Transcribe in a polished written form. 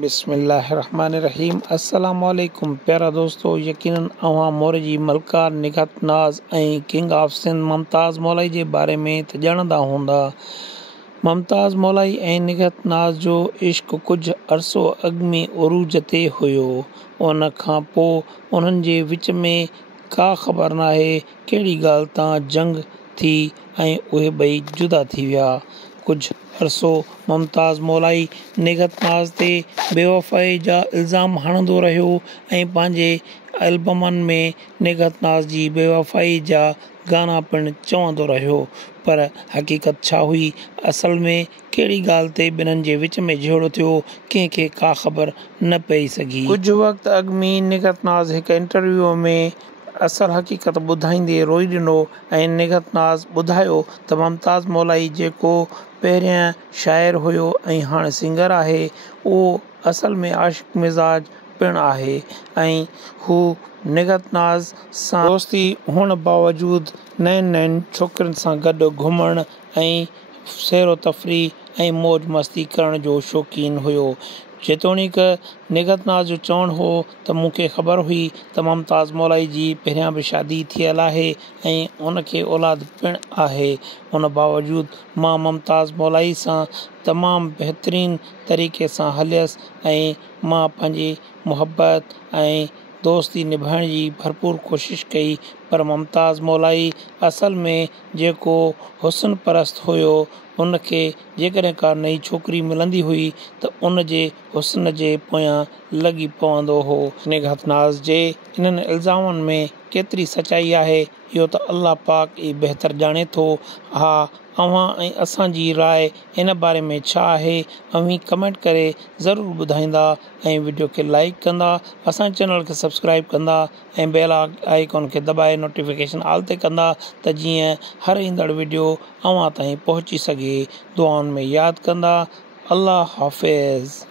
बिस्मिल्लाहिर्रहमानिर्रहीम। अस्सलामुअलैकुम प्यारा दोस्तों, यकीनन अवां मोर जी मलका निगहत नाज़ ऐं किंग ऑफ सिंध मुमताज़ मौलाई जे बारे में त ॼाणंदा हूंदा। मुमताज़ मौलाई ऐं निगहत नाज़ जो इश्क कुझु अरसो अॻु में उरूज ते हुयो। उन खां पोइ उन्हनि जे विच में का ख़बर नाहे कहिड़ी ॻाल्हि तां जंग थी ऐं उहे ॿई जुदा थी विया। कुझु अरसो मुमताज़ मौलाई निगहत नाज़ ते बेवफ़ाई जा इल्ज़ाम हणंदो रहियो ऐं पंहिंजे एल्बमनि में निगहत नाज़ जी बेवफ़ाई जा गाना पिणु चवंदो रहियो, पर हक़ीक़त छा हुई, असल में कहिड़ी ॻाल्हि ते ॿिन्हिनि जे विच में झेड़ो थियो, कंहिंखे का ख़बर न पई सघी। कुझु वक़्तु अॻु में निगहत नाज़ हिकु इंटरव्यू में असल हक़ीक़त ॿुधाईंदे रोई ॾिनो ऐं निगहत नाज़ ॿुधायो त मुमताज़ मौलाई जेको पहिरियां शाइर हुयो ऐं हाणे सिंगर आहे, उहो असल में आशिक़ मिज़ाज पिणु आहे ऐं हू निगहत नाज़ सां दोस्ती हुअण बावजूदु नयुनि छोकिरियुनि सां गॾु घुमण ऐं सैरो तफ़रीह ऐं मौज मस्ती करण जो शौक़ीन हुयो। जेतोणीकि निगहत नाज़ जो चवणु हो त मूंखे ख़बर हुई त मुमताज़ मौलाई जी पहिरियां बि शादी थियल आहे ऐं उनखे औलाद पिणु आहे। उन बावजूदु मां मुमताज़ मौलाई सां तमामु बहितरीन तरीक़े सां हलियसि ऐं मां पंहिंजी मुहबत ऐं दोस्ती निभाइण जी भरपूर कोशिशि कई, पर मुमताज़ मौलाई असल में जेको हुस्न परस्त हुयो, उनखे जेकॾहिं का नई छोकिरी मिलंदी हुई त उन जे हुस्न जे पोयां लॻी पवंदो हो। निगहत नाज़ जे इन्हनि इल्ज़ामनि में केतिरी सचाई आहे, इहो त अल्लाह पाक ई बहितर ॼाणे थो। हा, अव्हां ऐं असांजी राय इन बारे में छा आहे, अव्हीं कमेंट करे ज़रूरु ॿुधाईंदा ऐं वीडियो खे लाइक कंदा, असांजे चैनल खे सब्सक्राइब कंदा ऐं बेल आइकॉन खे दॿाए नोटिफिकेशन ऑल ते कंदा त जीअं हर ईंदड़ वीडियो अव्हां ताईं पहुची सघे। दुआउनि में यादि कंदा। अल्लाह हाफ़िज़।